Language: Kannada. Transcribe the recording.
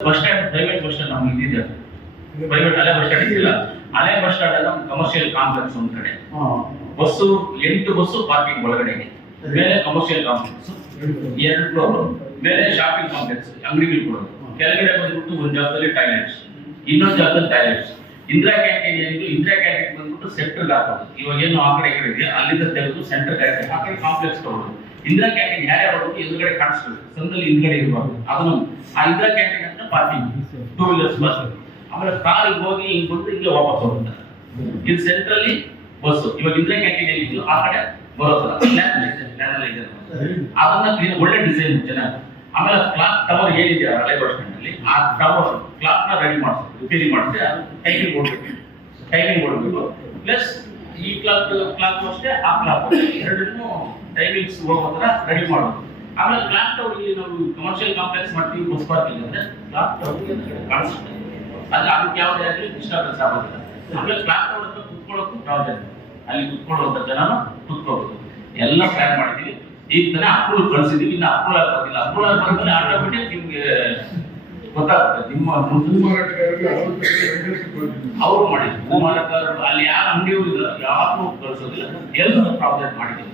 Bus stand private bus stand ನಮ್ಗೆ ಇದ್ದಿದೆ. ಪ್ರೈವೇಟ್ ಅಲೆ ಬಸ್ ಸ್ಟ್ಯಾಂಡ್ ಇದ್ದಿಲ್ಲ. ಅಲೆ ಬಸ್ ಸ್ಟ್ಯಾಂಡ್ ನಮ್ ಕಮರ್ಷಿಯಲ್ ಕಾಂಪ್ಲೆಕ್ಸ್ ಒಂದ್ ಕಡೆ ಬಸ್ಸು ಎಂಟು ಬಸ್ಸು ಪಾರ್ಕಿಂಗ್ ಒಳಗಡೆ ಮೇಲೆ ಕಮರ್ಷಿಯಲ್ ಕಾಂಪ್ಲೆಕ್ಸ್ ಎರಡು ಫ್ಲೋರ್ ಮೇಲೆ ಶಾಪಿಂಗ್ ಕಾಂಪ್ಲೆಕ್ಸ್ ಅಂಗಡಿಗಳು ಕೊಡೋದು ಕೆಳಗಡೆ ಬಂದ್ಬಿಟ್ಟು ಒಂದ್ ಜಾಗದಲ್ಲಿ ಟಾಯ್ಲೆಟ್ಸ್ ಇನ್ನೊಂದು ಜಾಗದಲ್ಲಿ ಟಾಯ್ಲೆಟ್ಸ್ ಇಂದಿರಾ ಕ್ಯಾಂಟೀನ್ ಏನಿದ್ರು ಇಂದಿರಾ ಕ್ಯಾಂಟೀನ್ ಬಂದ್ಬಿಟ್ಟು ಸೆಂಟರ್ ಹಾಕೋದು. ಇವಾಗ ಏನು ಆ ಕಡೆ ಕಡೆ ಇದೆ, ಅಲ್ಲಿಂದ ತೆಗೆದು ಸೆಂಟರ್ ಕ್ಯಾಂಟೀನ್ ಆ ಕಡೆ ಕಾಂಪ್ಲೆಕ್ಸ್ ತಗೊಳ್ಳೋದು. ಇಂದಿರಾ ಕ್ಯಾಂಟೀನ್ ಯಾರ್ಯಾರು ಬರೋದು ಎದುರುಗಡೆ ಕಾಣಿಸ್ಬೇಕು ಸಂದಲ್ಲಿ ಹಿಂದ್ಗಡೆ ಇರಬಾರ್ದು. ಅದನ್ನು ಆ ಇಂದಿರಾ ಕ್ಯಾಂಟೀನ್ ಅಂತ ಪಾರ್ಕಿಂಗ್ ಟೂ ವೀಲರ್ಸ್ ಬಸ್ ಆಮೇಲೆ ಕಾರಿಗೆ ಹೋಗಿ ಹಿಂಗ್ ಬಂದು ಹಿಂಗೆ ವಾಪಸ್ ಹೋಗ್ತಾರೆ ಇದು ಸೆಂಟ್ರಲ್ಲಿ ಬಸ್ ಇವಾಗ ಇಂದಿರಾ ಕ್ಯಾಂಟೀನ್ ಏನಿದ್ರು ಆ ಕಡೆ ಬರೋದಲ್ಲ. ಅದನ್ನ ಒಳ್ಳೆ ಡಿಸೈನ್ ಚೆನ್ನಾಗಿ ಆಮೇಲೆ ಕ್ಲಾಕ್ ಟವರ್ ಏನಿದೆ ಹಳೆ ಬಸ್ ಅಲ್ಲಿ, ಆ ಟವರ್ ಕ್ಲಾಕ್ನ ರೆಡಿ ಮಾಡಿಸ್ಬೇಕು ರಿಪೇರಿ ಮಾಡಿಸಿ ಅದು ಟೈಮಿಂಗ್ ಕೊಡ್ಬೇಕು ಟೈಮಿಂಗ್ ಕೊಡ್ಬೇಕು ಪ್ಲಸ್ ಈ ಕ್ಲಾಕ್ ಕ್ಲಾಕ್ ಅಷ್ಟೇ ಆ ಕ್ಲಾಕ್ ಎರಡನ್ನೂ ಟೈಮಿಂಗ್ಸ್ ಹೋಗೋ ಥರ ರೆಡಿ ಮಾಡೋದು ಆಮೇಲೆ ಕ್ಲಾಕ್ ಟವರ್ ಇಲ್ಲಿ ನಾವು ಕಮರ್ಷಿಯಲ್ ಕಾಂಪ್ಲೆಕ್ಸ್ ಮಾಡ್ತೀವಿ ಬಸ್ ಪಾರ್ಕಿಂಗ್ ಅಂದ್ರೆ ಕ್ಲಾಕ್ ಟವರ್ ಕಾಣಿಸುತ್ತೆ. ಅದು ಅದಕ್ಕೆ ಯಾವುದೇ ಆಗಲಿ ಡಿಸ್ಟರ್ಬೆನ್ಸ್ ಆಗೋದಿಲ್ಲ. ಆಮೇಲೆ ಕ್ಲಾಕ್ ಟವರ್ ಹತ್ರ ಕುತ್ಕೊಳ್ಳೋಕ್ಕೂ ಪ್ರಾಬ್ಲಮ್ ಅಲ್ಲಿ ಕುತ್ಕೊಳ್ಳುವಂಥ ಜನನು ಕುತ್ಕೋಬೇಕು ಎಲ್ಲ ಪ್ಲಾನ್ ಮಾಡಿದೀವಿ ಈಗ ತಾನೇ ಅಪ್ರೂವಲ್ ಕಳಿಸಿದೀವಿ. ಇನ್ನು ಅಪ್ರೂವಲ್ ಬಂದಿಲ್ಲ. ಅಪ್ರೂವಲ್ ಬಂದ್ಮೇಲೆ ಆಟೋಮೆಟಿಕ್ ನಿಮ್ಗೆ ಗೊತ್ತಾಗುತ್ತೆ ನಿಮ್ಮ ಅವರು ಮಾಡಿದ್ರು. ಮಾರಾಟಗಾರರು ಅಲ್ಲಿ ಯಾರು ಅಂಗಡಿಯವರು ಯಾರು ಕಳಿಸೋದಿಲ್ಲ. ಎಲ್ಲರೂ ಪ್ರಾಬ್ಲಮ್ ಮಾಡಿದ್ರು.